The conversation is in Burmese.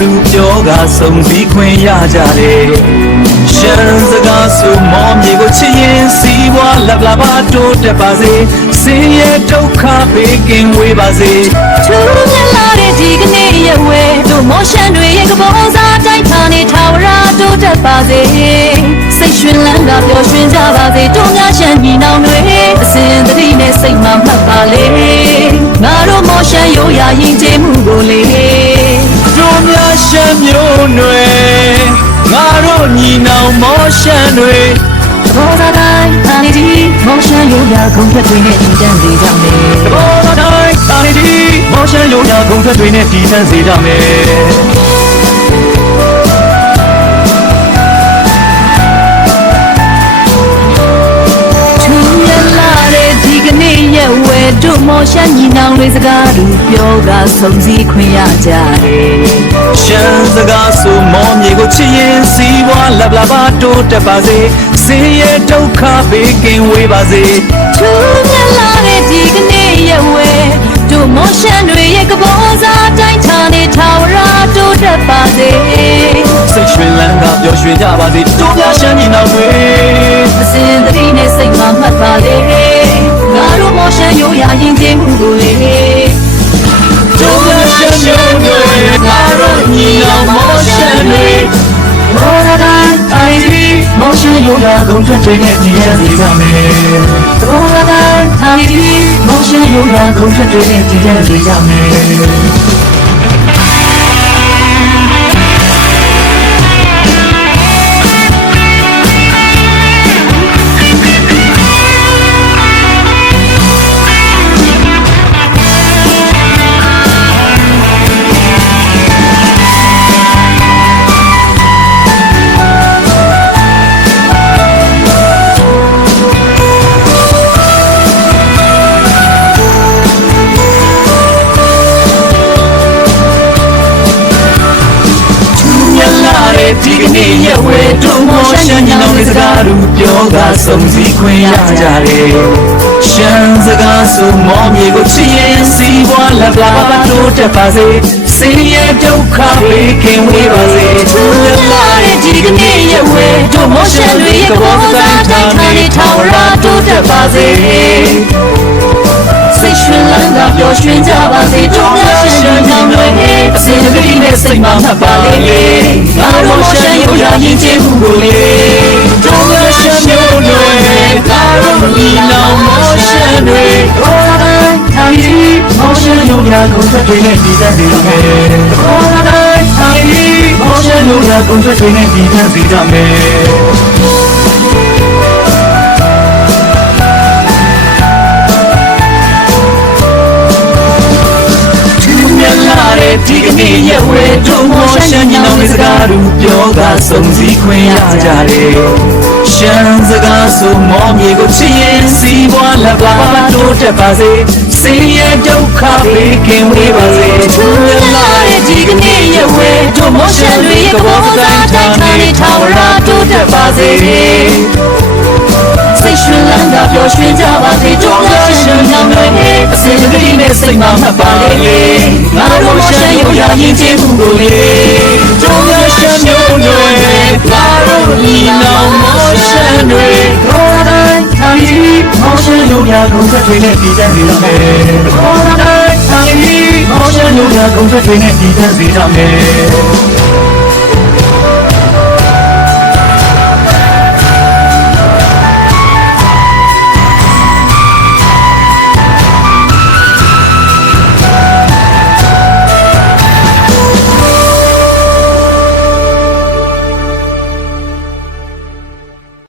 တူပြောကစုံစည်းခွင့်ရကြတယ်ရှမ်းစကားဆိုမောမြေကိုချစ်ရင်စီးပွားလက်လာပါတိုးတက်ပါစေဆင်းရဲဒုက္ခဘေးကင်းဝေးပါစေထူးမြတ်လာတဲ့ဒီကနေ့ရဲ့ဝဲတို့မောရှန်တွေရဲ့ကပောစားတိုက်ခါနေထာဝရတိုးတက်ပါစေစိတ်ရွှင်လန်းကပျော်ရွှင်ကြပါစေတို့များရှမ်းညီနောင်တွေအစဉ်သတိနဲ့စိတ်မှမှတ်ပါလေငါတို့မောရှန်ရိုးရာရင်ကျေးမှုကိုလေတို့များရှမ်းမျိုးနွယ်ငါတို့ညီနောင်မောရှန်တွေဘောသာတိုင်းအာနေဒီမောရှန်ရိုးရာခုံထွက်တွေနဲ့တည်တံ့စေကြမယ်ဘောသာတိုင်းအာနေဒီမောရှန်ရိုးရာခုံထွက်တွေနဲ့တည်တံ့စေကြမယ်တို့မောရှန်ညီနောင်တွေစကားတူပြောကစုံစည်းခွင့်ရကြတယ်ရှမ်းစကားဆိုမောမြေကိုချစ်ရင်စီးပွားလက်လာပါတိုးတက်ပါစေဆင်းရဲဒုက္ခဘေးကင်းဝေးပါစေထူးမြတ်လာတဲ့ဒီကနေ့ရဲ့ဝဲတို့မောရှန်တွေရဲ့ကပောစားတိုင်းချာနေထာဝရတိုးတက်ပါစေစိတ်ရွှင်လန်းကပျော်ရွှင်ကြပါစေတို့များရှမ်းညီနောင်တွေအစဉ်သတိနဲ့စိတ်မှမှတ်ပါလေငါတို့မောရှန်ရိုးရာရင်ကျေးမှုကိုလေတို့များရှမ်းမျိုးတွေငါတို့ညီနောင်မောရှန်တွေဘောရတိုင်းအိုင်ဒီမောရှန်ရိုးရာခုံထွက်တွေနဲ့တည်ရစေကြမယ်ဘောရတိုင်းအိုင်ဒီမောရှန်ရိုးရာခုံထွက်တွေနဲ့တည်ရစေကြမယ်ဒီကနေ့ရဲ့ဝဲတို့မောရှန်ညီနောင်တွေစကားတူပြောကစုံစည်းခွင့်ရကြတယ်ရှမ်းစကားဆိုမောမြေကိုချစ်ရင်စီးပွားလက်လာပါတိုးတက်ပါစေဆင်းရဲဒုက္ခဘေးကင်းဝေးပါစေထူးမြတ်လာတဲ့ဒီကနေ့ရဲ့ဝဲတို့မောရှန်တွေရဲ့ကပောစားတိုင်းချာနေထာဝရတိုးတက်ပါစေစိတ်ရွှင်လန်းကပျော်ရွှင်ကြပါစေတို့များရှမ်းညီနောင်တွေအစဉ်သတိနဲ့စိတ်မှမှတ်ပါလေငါတို့ရှမ်းရိုးရာရင်ကျေးမှုကိုလေတို့များရှမ်းမျိုးတွေငါတို့ညီနောင်မောရှန်တွေဘောရတိုင်းအိုင်ဒီမောရှန်ရိုးရာခုံထွက်တွေနဲ့တည်တံ့စေကြမယ်ဘောရတိုင်းအိုင်ဒီမောရှန်ရိုးရာခုံထွက်တွေနဲ့တည်တံ့စေကြမယ်ဒီကနေ့ရဲ့ဝဲတို့မောရှန်ညီနောင်တွေစကားတူပြောကစုံစည်းခွင့်ရကြတယ်ရှမ်းစကားဆိုမောမြေကိုချစ်ရင်စီးပွားလက်လာပါတိုးတက်ပါစေဆင်းရဲဒုက္ခဘေးကင်းဝေးပါစေထူးမြတ်လာတဲ့ဒီကနေ့ရဲ့ဝဲတို့မောရှန်တွေရဲ့ကပောစားတိုင်းချာနေထာဝရတိုးတက်ပါစေစိတ်ရွှင်လန်းကပျော်ရွှင်ကြပါစေတို့များရှမ်းညီနောင်တွေအစဉ်သတိနဲ့စိတ်မှမှတ်ပါလေငါတို့ရှမ်းရိုးရာရင်ကျေးမှုကိုလေတို့များရှမ်းမျိုးတွေငါတို့ညီနောင်မောရှန်တွေဘောရတိုင်းအိုင်ဒီမောရှန်ရိုးရာခုံထွက်တွေနဲ့တည်တံ့စေကြမယ်ဘောရတိုင်းအိုင်ဒီမောရှန်ရိုးရာခုံထွက်တွေနဲ့တည်တံ့စေကြမယ်